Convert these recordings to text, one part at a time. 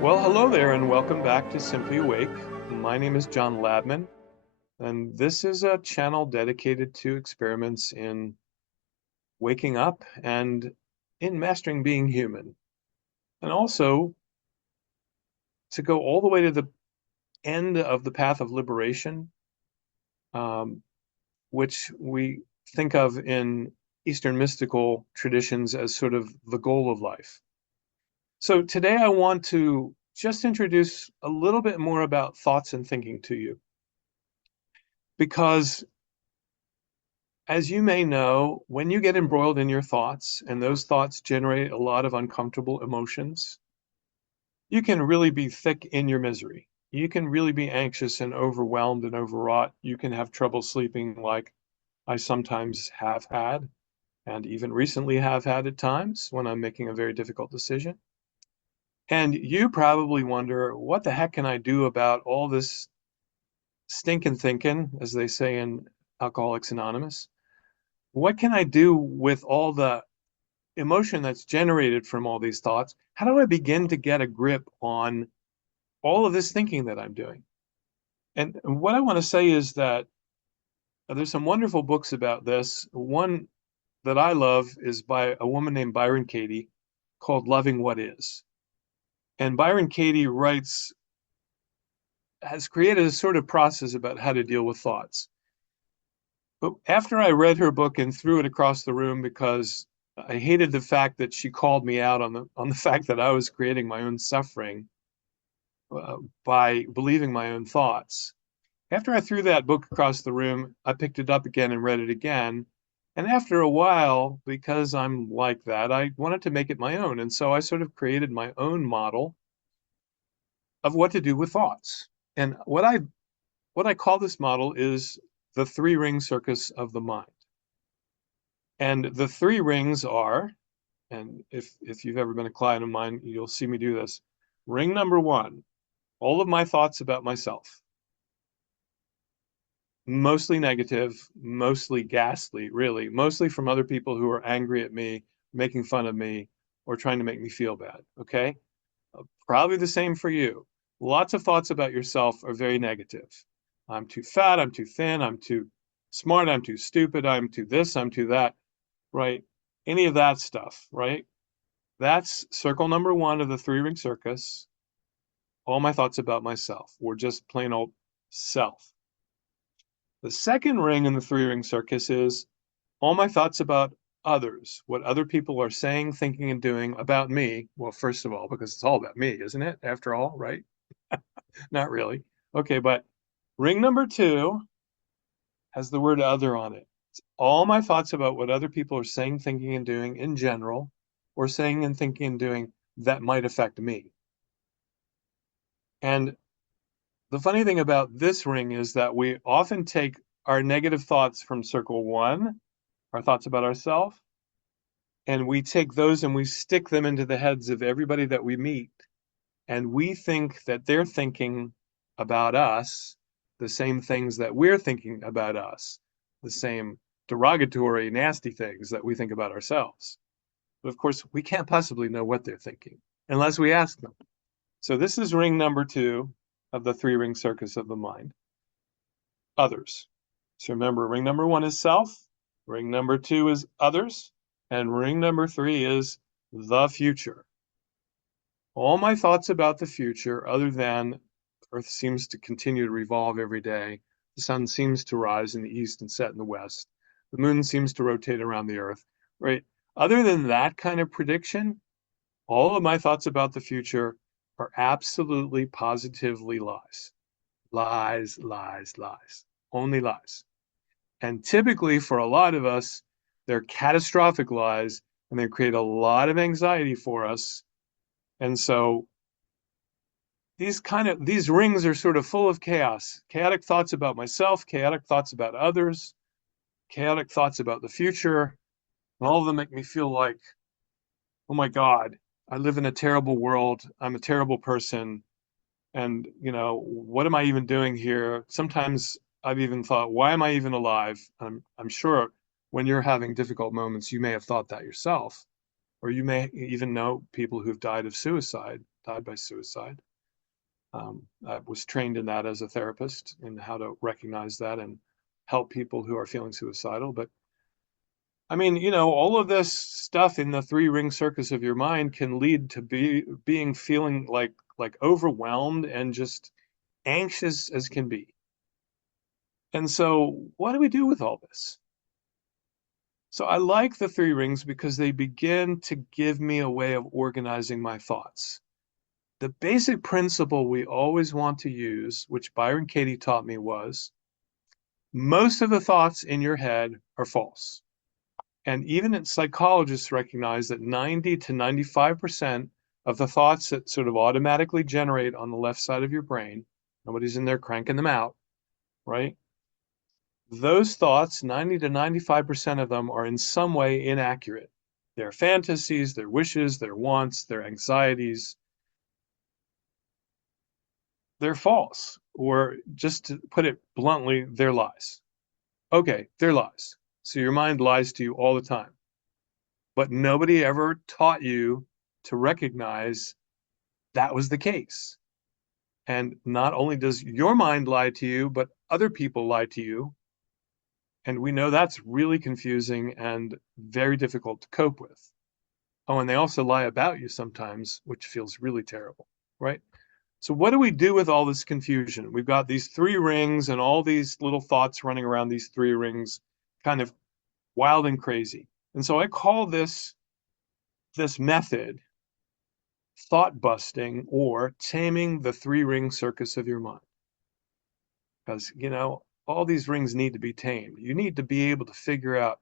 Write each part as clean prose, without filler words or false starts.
Well, hello there, and welcome back to Simply Awake. My name is John Labman, and this is a channel dedicated to experiments in waking up and in mastering being human, and also to go all the way to the end of the path of liberation, um, which we think of in Eastern mystical traditions as sort of the goal of life. So today I want to just introduce a little bit more about thoughts and thinking to you, because as you may know, when you get embroiled in your thoughts and those thoughts generate a lot of uncomfortable emotions, you can really be thick in your misery. You can really be anxious and overwhelmed and overwrought. You can have trouble sleeping, like I sometimes have had, and even recently have had at times when I'm making a very difficult decision. And you probably wonder, what the heck can I do about all this stinking thinking, as they say in Alcoholics Anonymous? What can I do with all the emotion that's generated from all these thoughts? How do I begin to get a grip on all of this thinking that I'm doing? And what I want to say is that there's some wonderful books about this. One that I love is by a woman named Byron Katie, called Loving What Is. And Byron Katie has created a sort of process about how to deal with thoughts. But after I read her book and threw it across the room because I hated the fact that she called me out on the fact that I was creating my own suffering by believing my own thoughts. After I threw that book across the room, I picked it up again and read it again. And after a while, because I'm like that, I wanted to make it my own. And so I sort of created my own model of what to do with thoughts. And what I call this model is the three-ring circus of the mind. And the three rings are, and if you've ever been a client of mine, you'll see me do this. Ring number one, all of my thoughts about myself, mostly negative, mostly ghastly, really, mostly from other people who are angry at me, making fun of me, or trying to make me feel bad. Okay? Probably the same for you. Lots of thoughts about yourself are very negative. I'm too fat, I'm too thin, I'm too smart, I'm too stupid, I'm too this, I'm too that, right? Any of that stuff, right? That's circle number one of the three-ring circus. All my thoughts about myself, or just plain old self. The second ring in the three-ring circus is all my thoughts about others, what other people are saying, thinking, and doing about me. Well, first of all, because it's all about me, isn't it? After all, right? Not really. Okay, but ring number two has the word other on it. It's all my thoughts about what other people are saying, thinking, and doing in general, or saying and thinking and doing that might affect me. And the funny thing about this ring is that we often take our negative thoughts from circle one, our thoughts about ourselves, and we take those and we stick them into the heads of everybody that we meet. And we think that they're thinking about us the same things that we're thinking about us, the same derogatory, nasty things that we think about ourselves. But of course, we can't possibly know what they're thinking unless we ask them. So this is ring number two of the three-ring circus of the mind. Others. So remember, ring number one is self, ring number two is others, and ring number three is the future. All my thoughts about the future, other than Earth seems to continue to revolve every day, the sun seems to rise in the east and set in the west, the moon seems to rotate around the Earth, right? Other than that kind of prediction, all of my thoughts about the future are absolutely positively lies. Lies, lies, lies. Only lies. And typically, for a lot of us, they're catastrophic lies and they create a lot of anxiety for us. And so these rings are sort of full of chaos, chaotic thoughts about myself, chaotic thoughts about others, chaotic thoughts about the future. And all of them make me feel like, oh my God, I live in a terrible world. I'm a terrible person. And, what am I even doing here? Sometimes I've even thought, why am I even alive? I'm sure when you're having difficult moments, you may have thought that yourself, or you may even know people who've died of suicide. died by suicide. I was trained in that as a therapist in how to recognize that and help people who are feeling suicidal. But I mean, all of this stuff in the three ring circus of your mind can lead to being feeling like overwhelmed and just anxious as can be. And so, what do we do with all this? So, I like the three rings because they begin to give me a way of organizing my thoughts. The basic principle we always want to use, which Byron Katie taught me, was most of the thoughts in your head are false. And even psychologists recognize that 90 to 95% of the thoughts that sort of automatically generate on the left side of your brain, nobody's in there cranking them out, right? Those thoughts, 90 to 95% of them, are in some way inaccurate. Their fantasies, their wishes, their wants, their anxieties, they're false. Or just to put it bluntly, they're lies. Okay, they're lies. So your mind lies to you all the time. But nobody ever taught you to recognize that was the case. And not only does your mind lie to you, but other people lie to you. And we know that's really confusing and very difficult to cope with. Oh, and they also lie about you sometimes, which feels really terrible, right? So what do we do with all this confusion? We've got these three rings and all these little thoughts running around these three rings, kind of wild and crazy. And so I call this method thought busting or taming the three ring circus of your mind. Because, all these rings need to be tamed. You need to be able to figure out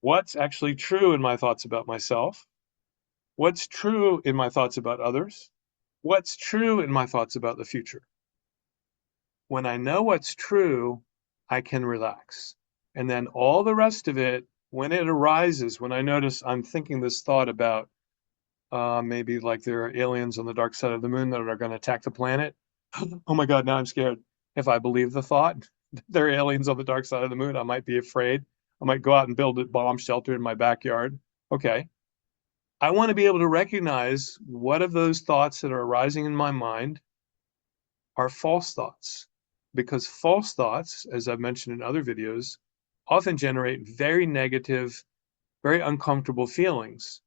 what's actually true in my thoughts about myself, what's true in my thoughts about others, what's true in my thoughts about the future. When I know what's true, I can relax. And then all the rest of it, when it arises, when I notice I'm thinking this thought about maybe like there are aliens on the dark side of the moon that are going to attack the planet. Oh my God, now I'm scared. If I believe the thought, there are aliens on the dark side of the moon, I might be afraid. I might go out and build a bomb shelter in my backyard. Okay. I want to be able to recognize what of those thoughts that are arising in my mind are false thoughts. Because false thoughts, as I've mentioned in other videos, often generate very negative, very uncomfortable feelings,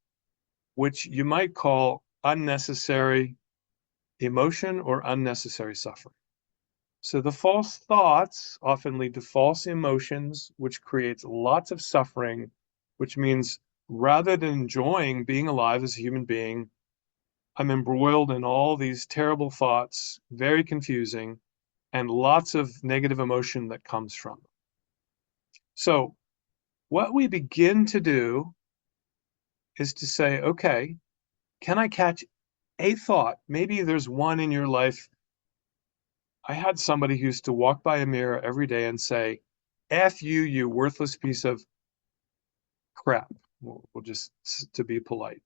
which you might call unnecessary emotion or unnecessary suffering. So the false thoughts often lead to false emotions, which creates lots of suffering, which means rather than enjoying being alive as a human being, I'm embroiled in all these terrible thoughts, very confusing, and lots of negative emotion that comes from them. So what we begin to do is to say, okay, can I catch a thought? Maybe there's one in your life. I had somebody who used to walk by a mirror every day and say, F you, you worthless piece of crap. We'll just, to be polite.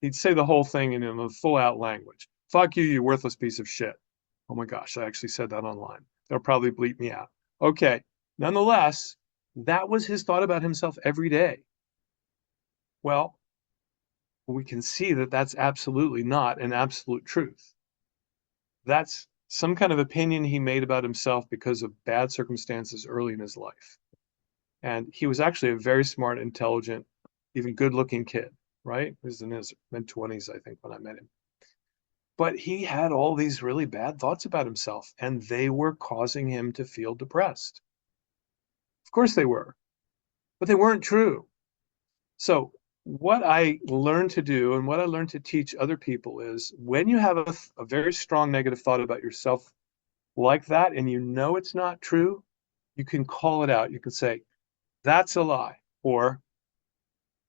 He'd say the whole thing in a full out language. Fuck you, you worthless piece of shit. Oh my gosh, I actually said that online. They'll probably bleep me out. Okay. Nonetheless, that was his thought about himself every day. Well, we can see that that's absolutely not an absolute truth. That's some kind of opinion he made about himself because of bad circumstances early in his life. And he was actually a very smart, intelligent, even good-looking kid, right? He was in his mid-20s, I think, when I met him. But he had all these really bad thoughts about himself, and they were causing him to feel depressed. Of course they were, but they weren't true. So what I learned to do and what I learned to teach other people is when you have a very strong negative thought about yourself like that and you know it's not true, you can call it out. You can say, that's a lie, or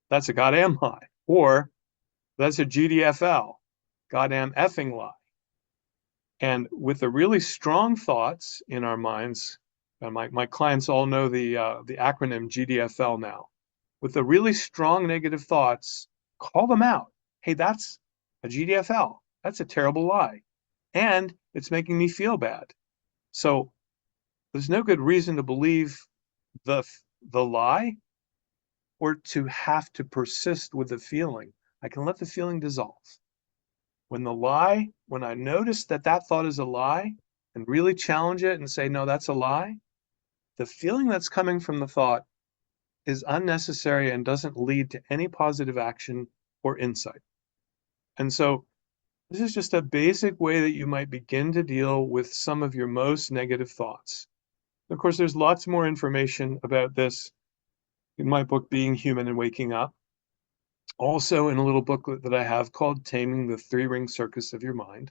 that's a goddamn lie, or that's a GDFL, goddamn effing lie. And with the really strong thoughts in our minds, and my clients all know the acronym GDFL now. With the really strong negative thoughts, call them out. Hey, that's a GDFL. That's a terrible lie. And it's making me feel bad. So there's no good reason to believe the lie or to have to persist with the feeling. I can let the feeling dissolve. When I notice that that thought is a lie and really challenge it and say, no, that's a lie, the feeling that's coming from the thought is unnecessary and doesn't lead to any positive action or insight. And so this is just a basic way that you might begin to deal with some of your most negative thoughts. Of course, there's lots more information about this in my book, Being Human and Waking Up. Also in a little booklet that I have called Taming the Three-Ring Circus of Your Mind,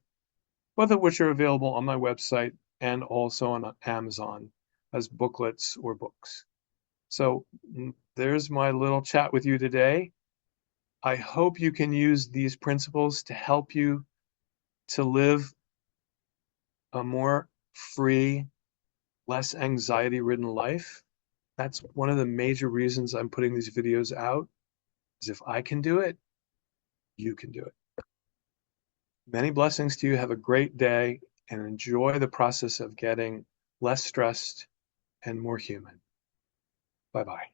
both of which are available on my website and also on Amazon as booklets or books. So there's my little chat with you today. I hope you can use these principles to help you to live a more free, less anxiety-ridden life. That's one of the major reasons I'm putting these videos out, is if I can do it, you can do it. Many blessings to you. Have a great day and enjoy the process of getting less stressed and more human. Bye-bye.